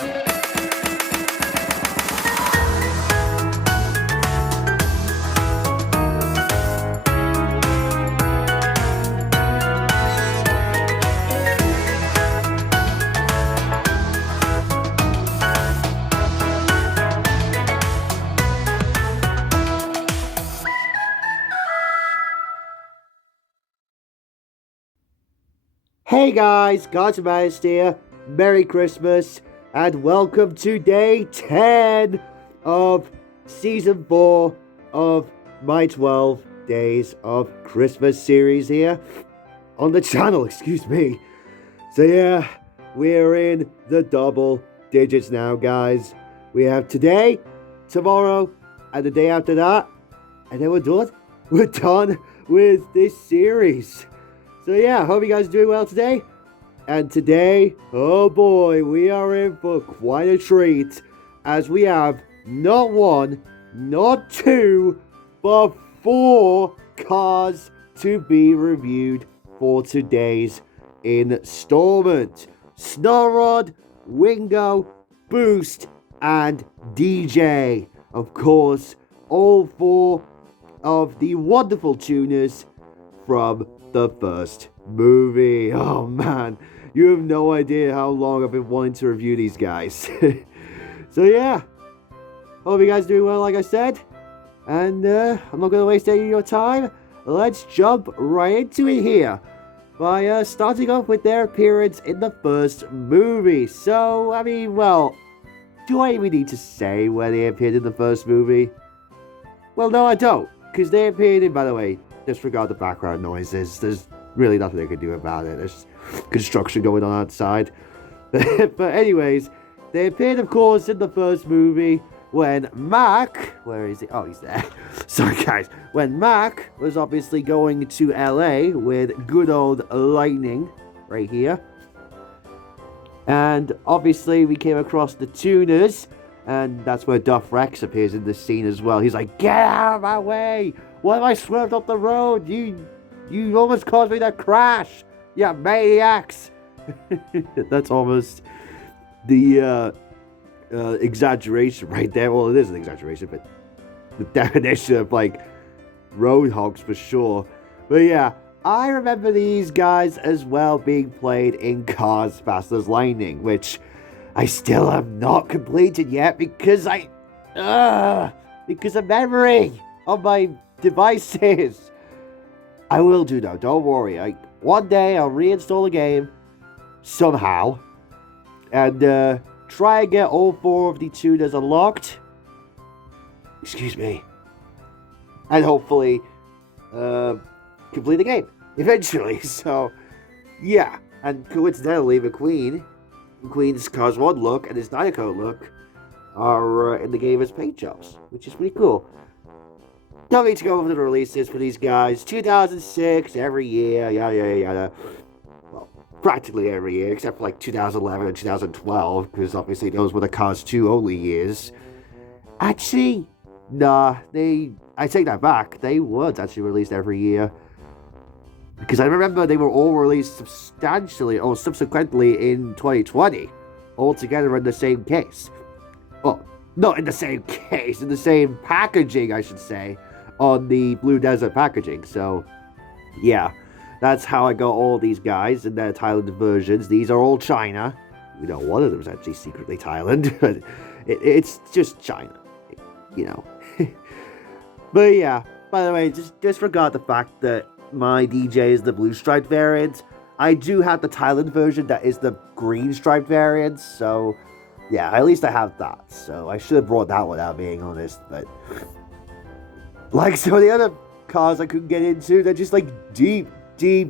Hey guys, God's here. Merry Christmas, and welcome to day 10 of season 4 of my 12 Days of Christmas series here on the channel, excuse me. So yeah, we're in the double digits now, guys. We have today, tomorrow, and the day after that, and then we're done. We're done with this series. So yeah, hope you guys are doing well today. And today, oh boy, we are in for quite a treat, as we have not one, not two, but 4 cars to be reviewed for today's installment. SnotRod, Wingo, Boost, and DJ. Of course, all 4 of the wonderful tuners from the first movie. Oh man, you have no idea how long I've been wanting to review these guys. So yeah, hope you guys are doing well, like I said, and I'm not going to waste any of your time. Let's jump right into it here by starting off with their appearance in the first movie. So, I mean, well, do I even need to say where they appeared in the first movie? Well, no, I don't, because they appeared in, by the way, disregard the background noises. There's really nothing they can do about it. There's construction going on outside. But anyways, they appeared, of course, in the first movie when Mac... Where is he? Oh, he's there. Sorry, guys. When Mac was obviously going to LA with good old Lightning right here. And obviously, we came across the tuners. And that's where Duff Rex appears in this scene as well. He's like, get out of my way! Why have I swerved up the road? You almost caused me to crash! You maniacs! That's almost the exaggeration right there. Well, it is an exaggeration, but the definition of, like, road hogs for sure. But yeah, I remember these guys as well being played in Cars Fast as Lightning, which I still have not completed yet because because of memory on my devices. I will do though, don't worry. One day I'll reinstall the game somehow and try and get all 4 of the tuners unlocked. Excuse me. And hopefully complete the game eventually. So yeah, and coincidentally McQueen's Cars 1 look and his Dynaco look are in the game as paint jobs, which is pretty cool. Don't need to go over the releases for these guys. 2006, every year, yada. Well, practically every year, except for like 2011 and 2012, because obviously those were the Cars 2 only years. Actually, nah, I take that back. They weren't actually released every year. Because I remember they were all released subsequently in 2020, all together in the same case. Well, not in the same case, in the same packaging, I should say, on the Blue Desert packaging. So, yeah, that's how I got all these guys in their Thailand versions. These are all China. You know, one of them is actually secretly Thailand, but it's just China, you know. But yeah, by the way, just disregard the fact that my DJ is the blue striped variant. I do have the Thailand version that is the green striped variant, so yeah, at least I have that. So I should have brought that one out, being honest, but like some of the other cars I couldn't get into, they're just like deep, yeah,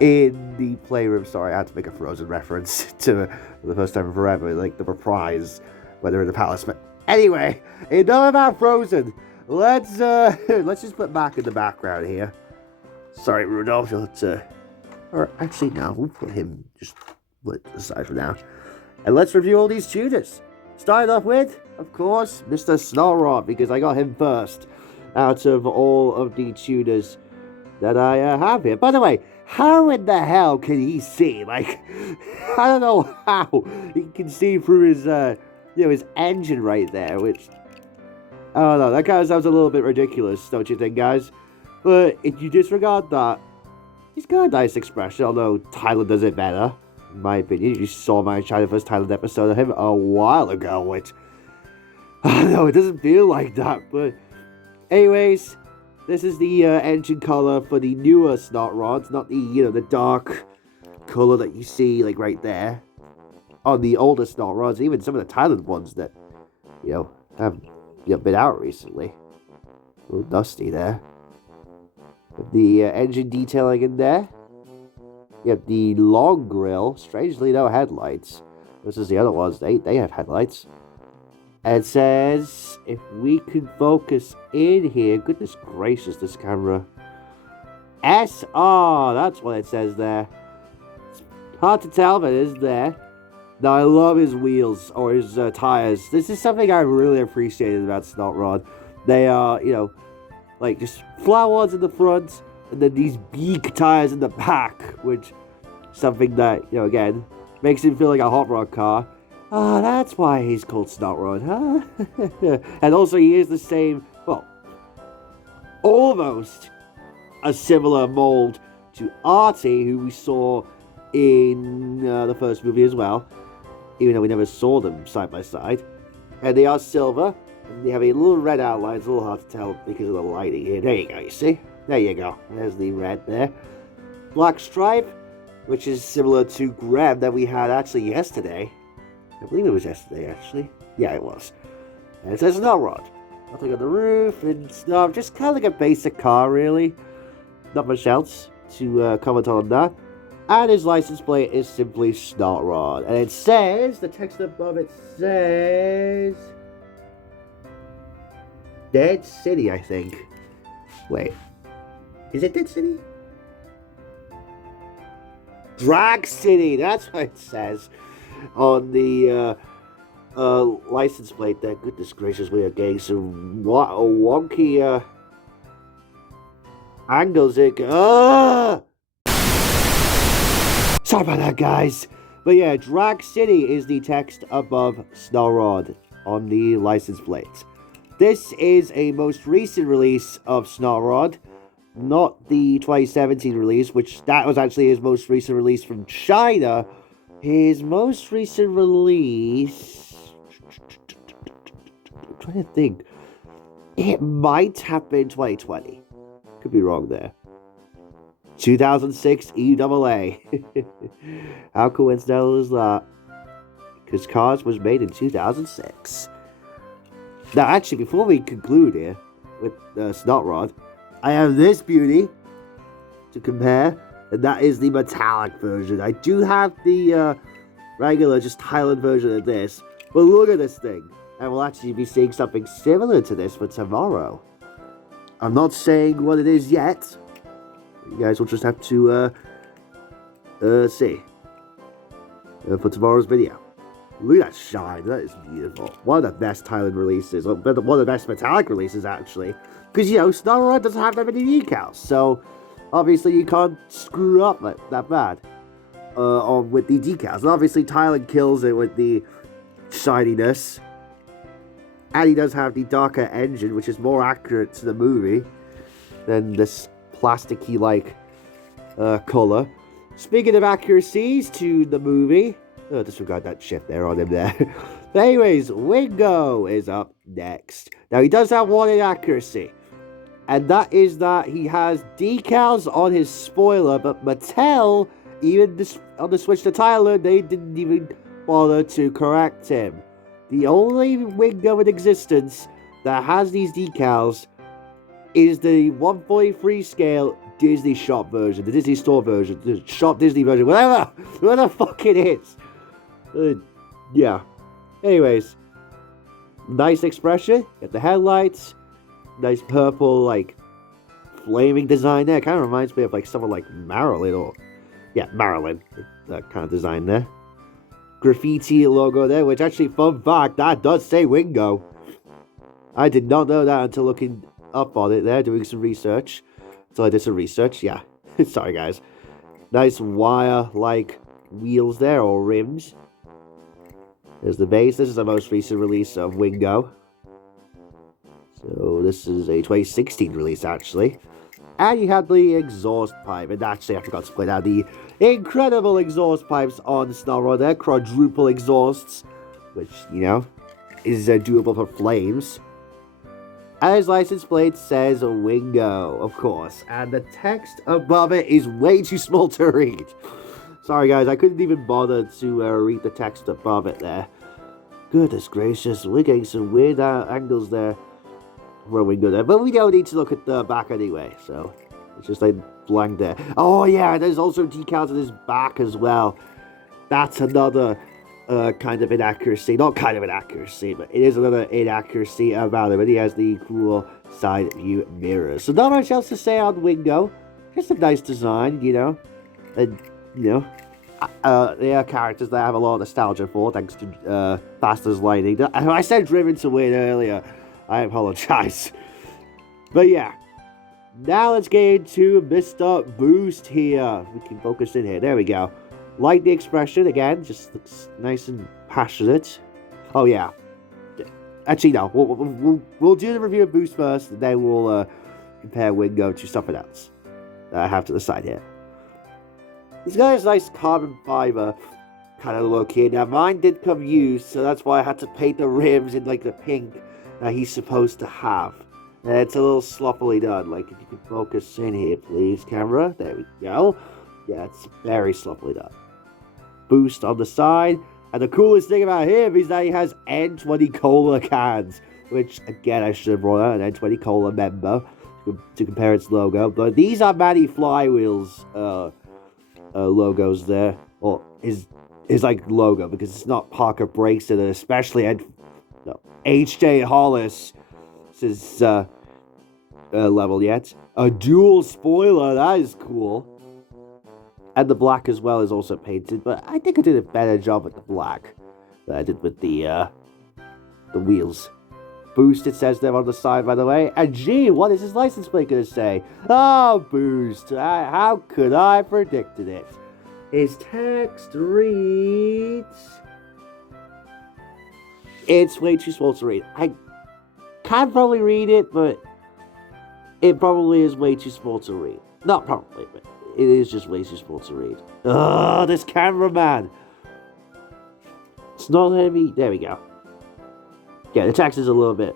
in the playroom. Sorry, I had to make a Frozen reference to for the first time in forever, like the reprise when they're in the palace. But anyway, enough about Frozen. Let's just put Mac in the background here. Sorry, Rudolph, or actually no, we'll put him just aside for now. And let's review all these tuners. Starting off with, of course, Mr. SnotRod, because I got him first out of all of the tuners that I have here. By the way, how in the hell can he see? Like, I don't know how he can see through his, his engine right there, which, I don't know, that kind of sounds a little bit ridiculous, don't you think, guys? But if you disregard that, he's got a nice expression, although Tyler does it better, in my opinion. You saw my China First Thailand episode of him a while ago, which, I don't know, it doesn't feel like that, but anyways, this is the engine color for the newer SnotRods, not the, the dark color that you see, like, right there on the older SnotRods, even some of the Thailand ones that, have been out recently. A little dusty there. The engine detailing in there. You have the long grille, strangely no headlights. This is the other ones, they have headlights. And it says, if we can focus in here, goodness gracious, this camera. SR, that's what it says there. It's hard to tell, but it is there. Now, I love his wheels, or his tires. This is something I really appreciated about SnotRod. They are, like just flat ones in the front, and then these big tires in the back, which something that, again, makes him feel like a hot rod car. Ah, that's why he's called SnotRod, huh? And also he is the same, well, almost a similar mold to Artie, who we saw in the first movie as well, even though we never saw them side by side. And they are silver, and they have a little red outline. It's a little hard to tell because of the lighting here. There you go, you see? There you go. There's the red there. Black stripe, which is similar to Graham that we had actually yesterday. I believe it was yesterday, actually. Yeah, it was. And it says SnotRod. Nothing on the roof and stuff. Just kind of like a basic car, really. Not much else to comment on that. And his license plate is simply SnotRod. And it says, the text above it says... Dead City, I think. Wait. Is it Dead City? Drag City, that's what it says. On the license plate there. Goodness gracious, we are getting some wonky angles here. Sorry about that, guys. But yeah, Drag City is the text above SnotRod on the license plate. This is a most recent release of SnotRod, not the 2017 release, which that was actually his most recent release from China. His most recent release... I'm trying to think. It might have been 2020. Could be wrong there. 2006 EAA. How coincidental is that? Because Cars was made in 2006. Now, actually, before we conclude here with SnotRod, I have this beauty to compare. And that is the metallic version. I do have the regular, just Thailand version of this. But look at this thing. And we'll actually be seeing something similar to this for tomorrow. I'm not saying what it is yet. You guys will just have to see. For tomorrow's video. Look at that shine. That is beautiful. One of the best Thailand releases. One of the best metallic releases, actually. Because, SnotRod doesn't have that many decals. So... obviously, you can't screw up that bad with the decals. And obviously, Thailand kills it with the shininess. And he does have the darker engine, which is more accurate to the movie than this plasticky-like color. Speaking of accuracies to the movie... oh, disregard that shit there on him there. But anyways, Wingo is up next. Now, he does have one inaccuracy. And that is that he has decals on his spoiler, but Mattel, even on the switch to Tyler, they didn't even bother to correct him. The only Wingo in existence that has these decals is the 143 scale Disney shop version, the Disney store version, the shop Disney version, whatever the fuck it is. Yeah. Anyways, nice expression, get the headlights. Nice purple, like, flaming design there. Kind of reminds me of, like, someone like Marilyn or... yeah, Marilyn. That kind of design there. Graffiti logo there, which actually, fun fact, that does say Wingo. I did not know that until looking up on it there, doing some research. So I did some research, yeah. Sorry, guys. Nice wire-like wheels there, or rims. There's the base. This is the most recent release of Wingo. So this is a 2016 release, actually. And you have the exhaust pipe. And actually, I forgot to point out the incredible exhaust pipes on SnotRod. They're quadruple exhausts, which, you know, is doable for flames. And his license plate says Wingo, of course. And the text above it is way too small to read. Sorry, guys, I couldn't even bother to read the text above it there. Goodness gracious, we're getting some weird angles there. Where Wingo there, but we don't need to look at the back anyway, so it's just like blank there. Oh yeah, there's also decals on his back as well. That's another kind of inaccuracy. Not kind of inaccuracy, but it is another inaccuracy about it. But he has the cool side view mirrors. So not much else to say on Wingo. Just a nice design, you know. And, you know, they are characters that I have a lot of nostalgia for, thanks to Faster's Lightning. I said Driven to Win earlier. I apologize. But yeah. Now let's get into Mr. Boost here. We can focus in here. There we go. Like the expression, again, just looks nice and passionate. Oh yeah. Actually, no. We'll do the review of Boost first, and then we'll compare Wingo to something else that I have to the side here. He's got this nice carbon fiber kind of look here. Now, mine did come used, so that's why I had to paint the rims in like the pink that he's supposed to have. And it's a little sloppily done. Like, if you can focus in here, please, camera. There we go. Yeah, it's very sloppily done. Boost on the side. And the coolest thing about him is that he has N20 Cola cans. Which, again, I should have brought out an N20 Cola member to compare its logo. But these are Matty Flywheel's logos there. Or his like logo, because it's not Parker Brakes and especially H.J. Hollis is level yet. A dual spoiler, that is cool. And the black as well is also painted, but I think I did a better job with the black than I did with the wheels. Boost, it says there on the side, by the way. And gee, what is his license plate going to say? Oh, Boost. How could I have predicted it? His text reads... It's way too small to read. I can probably read it, but it probably is way too small to read. Not probably, but it is just way too small to read. Ugh, this cameraman. It's not letting me... There we go. Yeah, the text is a little bit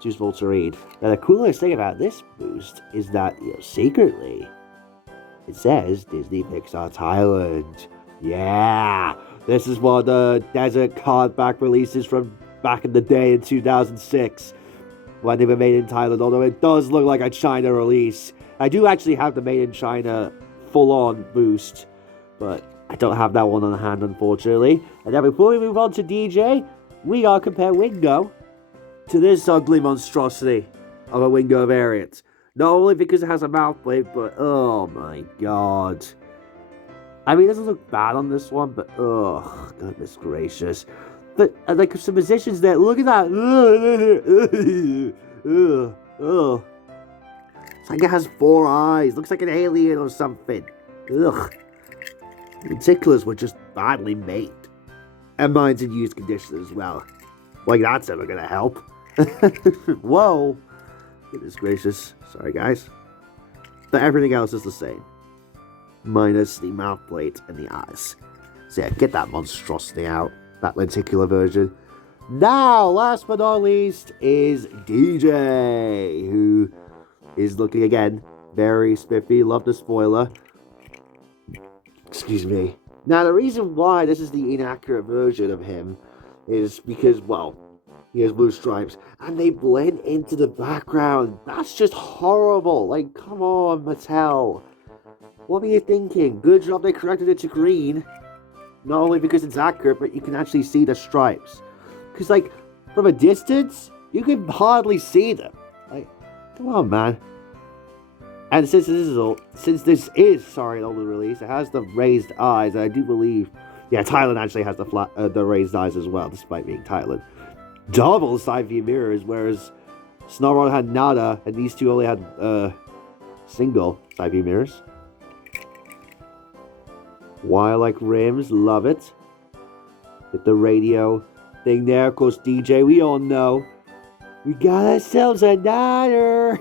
too small to read. Now, the coolest thing about this Boost is that, you know, secretly, it says Disney Pixar Thailand. Yeah! This is one of the desert cardback releases from back in the day in 2006 when they were made in Thailand, although it does look like a China release. I do actually have the made in China full-on Boost, but I don't have that one on hand, unfortunately. And then before we move on to DJ, we gotta compare Wingo to this ugly monstrosity of a Wingo variant. Not only because it has a mouth plate, but oh my god. I mean, it doesn't look bad on this one, but oh, goodness gracious. But, like, some positions there, look at that. It's like it has 4 eyes. Looks like an alien or something. Ugh. The particulars were just badly made. And mine's in used condition as well. Like, that's ever gonna help. Whoa. Goodness gracious. Sorry, guys. But everything else is the same. Minus the mouth plate and the eyes. So yeah, get that monstrosity out. That lenticular version. Now, last but not least, is DJ, who is looking, again, very spiffy. Love the spoiler. Excuse me. Now, the reason why this is the inaccurate version of him is because, well, he has blue stripes, and they blend into the background. That's just horrible. Like, come on, Mattel. What were you thinking? Good job they corrected it to green. Not only because it's accurate, but you can actually see the stripes. Because, like, from a distance, you can hardly see them. Like, come on, man. And since this is an older release, it has the raised eyes. And I do believe, yeah, Thailand actually has the raised eyes as well, despite being Thailand. Double side view mirrors, whereas SnotRod had nada, and these two only had single side view mirrors. Wire-like rims, love it. With the radio thing there, of course, DJ, we all know. We got ourselves a niner.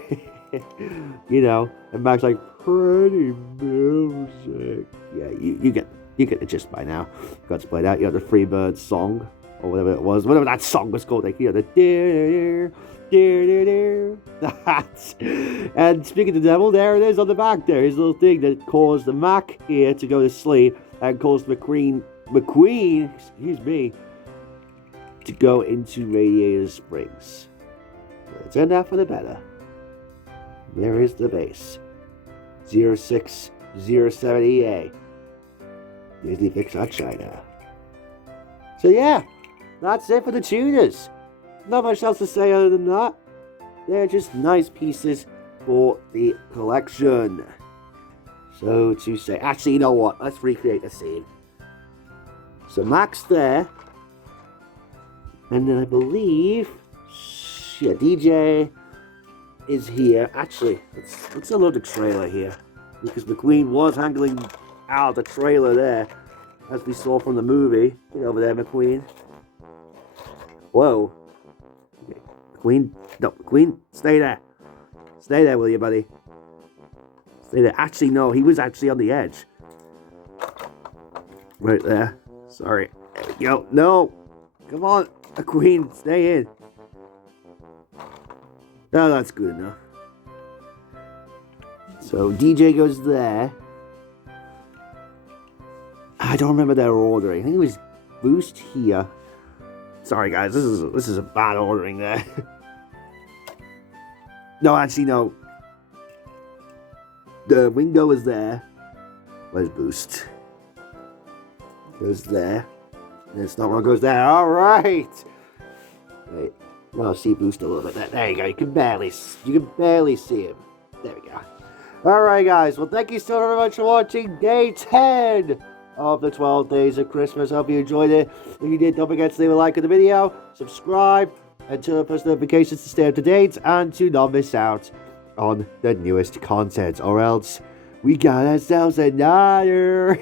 You know, and Mac's like, pretty music. Yeah, you get the gist by now. Got to play that. You know, the Freebird song, or whatever it was, whatever that song was called. Like, you know, the dear, dear, dear, dear. That. And speaking of the devil, there it is on the back there. His little thing that caused the Mac here to go to sleep and caused McQueen, excuse me, to go into Radiator Springs. It turned out for the better. There is the base. 0607EA. Disney Pixar China. So yeah, that's it for the tuners. Not much else to say other than that. They're just nice pieces for the collection. So to say, actually, you know what? Let's recreate the scene. So Mac's there. And then I believe, yeah, DJ is here. Actually, let's unload the trailer here. Because McQueen was handling out the trailer there, as we saw from the movie. Get over there, McQueen. Whoa. Okay. McQueen, stay there. Stay there, will you, buddy? Stay there. Actually, no, he was actually on the edge. Right there. Sorry. There we go. No. Come on, McQueen, stay in. Oh, that's good enough. So DJ goes there. I don't remember their ordering. I think it was Boost here. Sorry guys, this is a bad ordering there. No, actually no. The Wingo is there. Where's Boost? Goes there. And SnotRod goes there. All right. Wait. No, see Boost a little bit. There you go. You can barely see him. There we go. Alright guys, well thank you so very much for watching day 10 of the 12 days of Christmas. I hope you enjoyed it. If you did, don't forget to leave a like on the video, subscribe, and turn on post notifications to stay up to date and to not miss out on the newest content, or else we got ourselves another.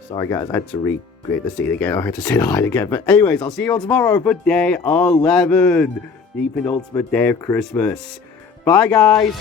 Sorry guys, I had to recreate the scene again. I had to say the line again. But anyways, I'll see you all tomorrow for day 11, the penultimate day of Christmas. Bye guys.